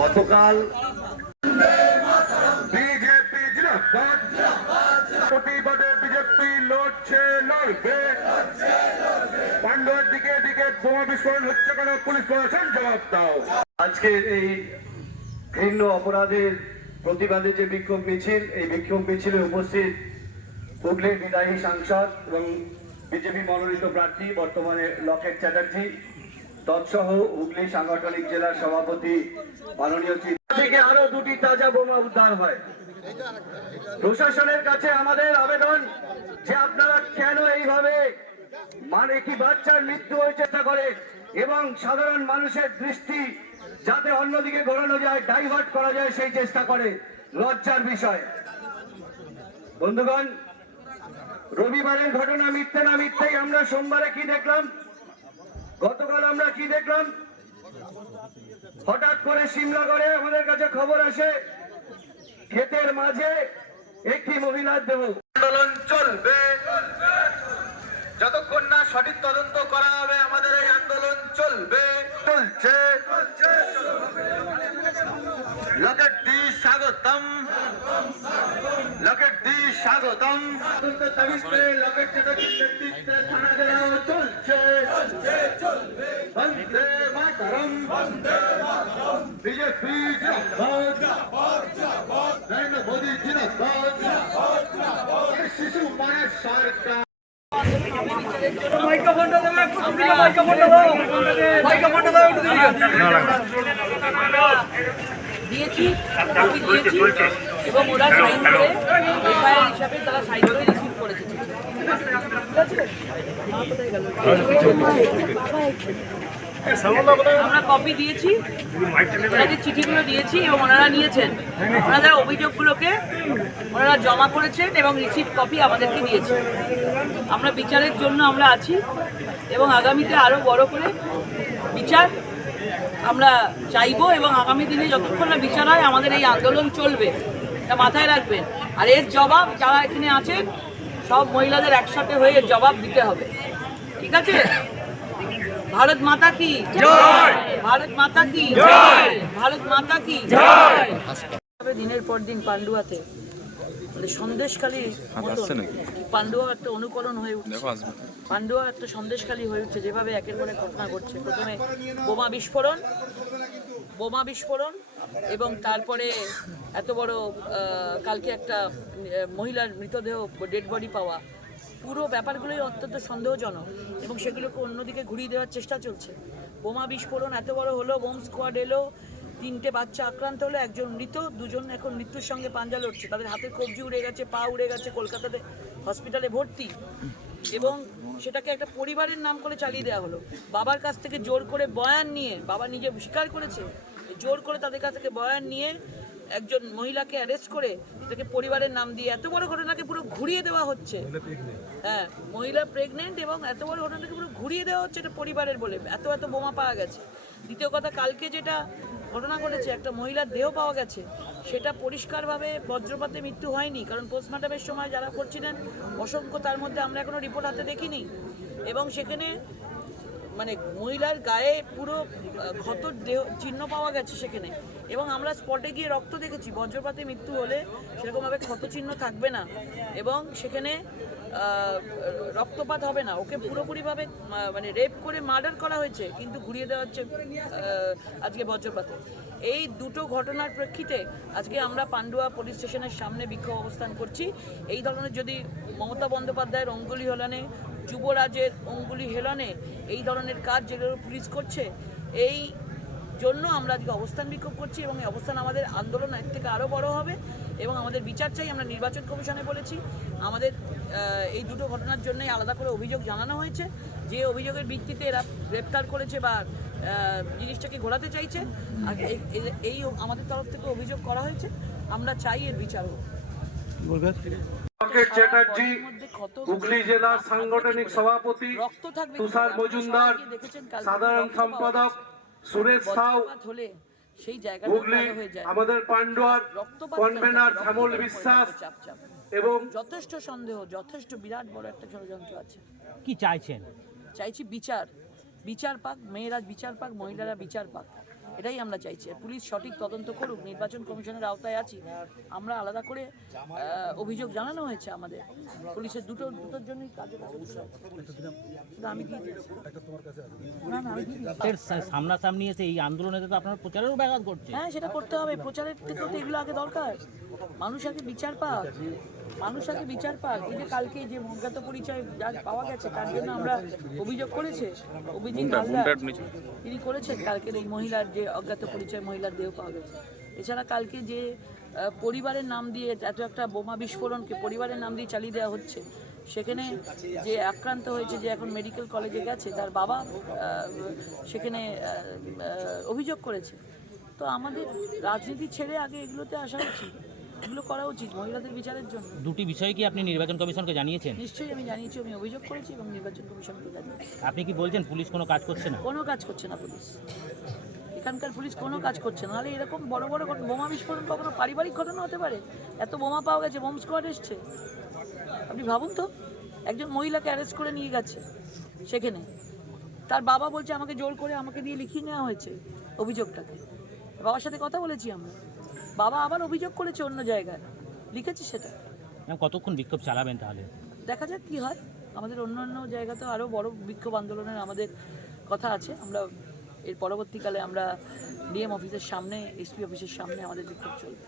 গতকাল বিজেপি প্রতিবাদে বিজেপি লড়ছে লড়বে, পান্ডুয়ার দিকে দিকে বোমা বিস্ফোরণ হচ্ছে কেন? পুলিশ প্রশাসন জবাব দাও। আজকের এই ঘৃণ্য অপরাধের প্রতিবাদে যে বিক্ষোভ মিছিল, এই বিক্ষোভ মিছিলে উপস্থিত হুগলির বিদায়ী সাংসদ এবং বিজেপি মনোনীত প্রার্থী বর্তমানে লকেট চ্যাটার্জি, তৎসহ হুগলি সাংগঠনিক জেলার সভাপতি মাননীয় থেকে আরো দুটি তাজা বোমা উদ্ধার হয়। প্রশাসনের কাছে আমাদের আবেদন যে আপনারা কেন এইভাবে একটি বাচ্চার মৃত্যু হওয়ার চেষ্টা করে এবং সাধারণ মানুষের দৃষ্টি যাতে অন্যদিকে ঘোরানো যায়, ডাইভার্ট করা যায়, সেই চেষ্টা করে। লজ্জার বিষয়। বন্ধুগণ, রবিবারের ঘটনা মিথ্যে না মিথ্যেই আমরা সোমবারে কি দেখলাম, গতকাল আমরা কি দেখলাম? হঠাৎ করে সিমলাগড়ে আমাদের কাছে খবর আসে ক্ষেতের মাঝে একটি মহিলার দেহ। আন্দোলন চলবে যতক্ষণ না সঠিক তদন্ত করা হবে, আমাদের এই আন্দোলন চলবে, চলছে। লকেট দি স্বাগতম, লকেট দি স্বাগতম। লকেট চ্যাটার্জির নেতৃত্বে থানা ঘেরাও চলছে, বন্দে মাতরম, বিজেপি জিন্দাবাদ, নরেন্দ্র মোদী জিন্দাবাদ, শিশু মানের সরকার। দিয়েছি এবং ওরা সাইন করে এফআইআর হিসাবে তারা সাইন করে রিসিভ করেছে। আমরা কপি দিয়েছি, ওনাদের চিঠিগুলো দিয়েছি এবং ওনারা নিয়েছেন। ওনারা অভিযোগগুলোকে ওনারা জমা করেছেন এবং রিসিভ কপি আমাদেরকে দিয়েছে। আমরা বিচারের জন্য আমরা আছি এবং আগামীতে আরও বড় করে বিচার আমরা চাইবো এবং আগামী দিনে যতক্ষণ না বিচার হয় আমাদের এই আন্দোলন চলবে, এটা মাথায় রাখবেন। আর এর জবাব যারা এখানে আছেন সব মহিলাদের একসাথে হয়ে এর জবাব দিতে হবে, ঠিক আছে? ভারত মাতা কি জয়, ভারত মাতা কি জয়, ভারত মাতা কি জয়। দিনের পর দিন পান্ডুয়াতে সন্দেশখালী পান্ডুয়া একটা অনুকরণ হয়ে উঠছে, পান্ডুয়া একটা সন্দেশখালী হয়ে উঠছে, যেভাবে একের পর এক ঘটনা ঘটছে। প্রথমে বোমা বিস্ফোরণ এবং তারপরে এত বড় কালকে একটা মহিলার মৃতদেহ, ডেড বডি পাওয়া। পুরো ব্যাপারগুলোই অত্যন্ত সন্দেহজনক এবং সেগুলোকে অন্যদিকে ঘুরিয়ে দেওয়ার চেষ্টা চলছে। বোমা বিস্ফোরণ এত বড় হলো, বোম স্কোয়াড এলো, 3টে বাচ্চা আক্রান্ত হলো, একজন মৃত, দুজন এখন মৃত্যুর সঙ্গে পাঞ্জা লড়ছে। তাদের হাতের কবজি উড়ে গেছে, পা উড়ে গেছে, কলকাতাতে হসপিটালে ভর্তি। এবং সেটাকে একটা পরিবারের নাম করে চালিয়ে দেওয়া হলো। বাবার কাছ থেকে জোর করে বয়ান নিয়ে, বাবা নিজে স্বীকার করেছে, জোর করে তাদের কাছ থেকে বয়ান নিয়ে একজন মহিলাকে অ্যারেস্ট করে তাকে পরিবারের নাম দিয়ে এত বড় ঘটনাকে পুরো ঘুরিয়ে দেওয়া হচ্ছে। হ্যাঁ, মহিলা প্রেগনেন্ট এবং এত বড় ঘটনাকে পুরো ঘুরিয়ে দেওয়া হচ্ছে এটা পরিবারের বলে। এত বোমা পাওয়া গেছে। দ্বিতীয় কথা, কালকে যেটা ঘটনা ঘটেছে, একটা মহিলার দেহ পাওয়া গেছে, সেটা পরিষ্কারভাবে বজ্রপাতে মৃত্যু হয়নি, কারণ পোস্টমর্টমের সময় যারা করছিলেন অসংখ্য, তার মধ্যে আমরা এখনো রিপোর্ট হাতে দেখিনি। এবং সেখানে মানে মহিলার গায়ে পুরো ক্ষত দেহ চিহ্ন পাওয়া গেছে সেখানে, এবং আমরা স্পটে গিয়ে রক্ত দেখেছি। বজ্রপাতে মৃত্যু হলে সেরকমভাবে ক্ষত চিহ্ন থাকবে না এবং সেখানে রক্তপাত হবে না। ওকে পুরোপুরিভাবে মানে রেপ করে মার্ডার করা হয়েছে, কিন্তু ঘুরিয়ে দেওয়া হচ্ছে আজকে বজ্রপাতে। এই দুটো ঘটনার প্রেক্ষিতে আজকে আমরা পান্ডুয়া পুলিশ স্টেশনের সামনে বিক্ষোভ অবস্থান করছি। এই ধরনের যদি মমতা বন্দ্যোপাধ্যায়ের অঙ্গুলি হেলনে, যুবরাজের অঙ্গুলি হেলনে এই ধরনের কাজ যেগুলো পুলিশ করছে, এই জন্য আমরা আজকে অবস্থান বিক্ষোভ করছি এবং এই অবস্থান আমাদের আন্দোলন এর থেকে আরও বড় হবে এবং আমাদের বিচার চাই। আমরা নির্বাচন কমিশনে বলেছি, আমাদের এই দুটো ঘটনার জন্যই আলাদা করে অভিযোগ জানানো হয়েছে। যে অভিযোগের ভিত্তিতে এরা গ্রেপ্তার করেছে বা জিনিসটাকে ঘোরাতে চাইছে, এই আমাদের তরফ থেকে অভিযোগ করা হয়েছে। আমরা চাই এর বিচার হোক। লকেট চ্যাটার্জি, হুগলি জেলার সাংগঠনিক সভাপতি তুষার মজুমদার, সাধারণ সম্পাদক সুরেশ সাউ, সেই হুগলি আমাদের পান্ডুয়ার কনভেনার শ্যামল বিশ্বাস, এবং যথেষ্ট সন্দেহ, যথেষ্ট বিরাট বড় একটা ষড়যন্ত্র আছে। কি চাইছেন? চাইছি বিচার পাক, মেয়েরা বিচার পাক, মহিলারা বিচার পাক। এটাই আমরা চাইছি। আর পুলিশ সঠিক তদন্ত করুক, নির্বাচন কমিশনের আওতায় আছি আমরা, আলাদা করে অভিযোগ জানানো হয়েছে আমাদের পুলিশের দুটোর জন্যই কাজের আমি দিয়ে দিয়েছি। না না আমি দিয়ে দিয়েছি। সামনাসামনি এসে এই আন্দোলনে তো আপনার প্রচারেরও ব্যাঘাত ঘটছে। হ্যাঁ সেটা করতে হবে, প্রচারের থেকেও তো এগুলো আগে দরকার। মানুষ আগে বিচার পাক, মানুষ আগে বিচার পাক। এই যে কালকে যে অজ্ঞাত পরিচয় যার পাওয়া গেছে তার জন্য আমরা অভিযোগ করেছে অভিজিৎ হালদার, তিনি করেছেন কালকের এই মহিলার যে অজ্ঞাত পরিচয় মহিলার দেহ পাওয়া গেছে। এছাড়া কালকে যে পরিবারের নাম দিয়ে এত একটা বোমা বিস্ফোরণকে পরিবারের নাম দিয়ে চালিয়ে দেওয়া হচ্ছে, সেখানে যে আক্রান্ত হয়েছে, যে এখন মেডিকেল কলেজে গেছে, তার বাবা সেখানে অভিযোগ করেছে। তো আমাদের রাজনীতি ছেড়ে আগে এগুলোতে আসা উচিত, এগুলো করা উচিত মহিলাদের বিচারের জন্য। দুটি বিষয় কি আপনি নির্বাচন কমিশনকে জানিয়েছেন? নিশ্চয়ই আমি জানিয়েছি, আমি অভিযোগ করেছি এবং নির্বাচন কমিশনকে জানিয়েছি। আপনি কি বলছেন পুলিশ কোনো কাজ করছে না? কোনো কাজ করছে না পুলিশ, এখানকার পুলিশ কোনো কাজ করছে না। নাহলে এরকম বড় বড় বোমা বিস্ফোরণ কখনো পারিবারিক ঘটনা হতে পারে? এত বোমা পাওয়া গেছে, বোম স্কোয়াড এসছে, আপনি ভাবুন তো। একজন মহিলাকে অ্যারেস্ট করে নিয়ে গেছে, সেখানে তার বাবা বলছে আমাকে জোর করে আমাকে দিয়ে লিখিয়ে নেওয়া হয়েছে অভিযোগটাকে। বাবার সাথে কথা বলেছি আমরা, বাবা আবার অভিযোগ করেছে অন্য জায়গায়, লিখেছি সেটা। কতক্ষণ বিক্ষোভ চালাবেন তাহলে? দেখা যাক কী হয়। আমাদের অন্য অন্য জায়গাতেও আরও বড় বিক্ষোভ আন্দোলনের আমাদের কথা আছে। আমরা এর পরবর্তীকালে আমরা ডিএম অফিসের সামনে, এসপি অফিসের সামনে আমাদের বিক্ষোভ চলবে।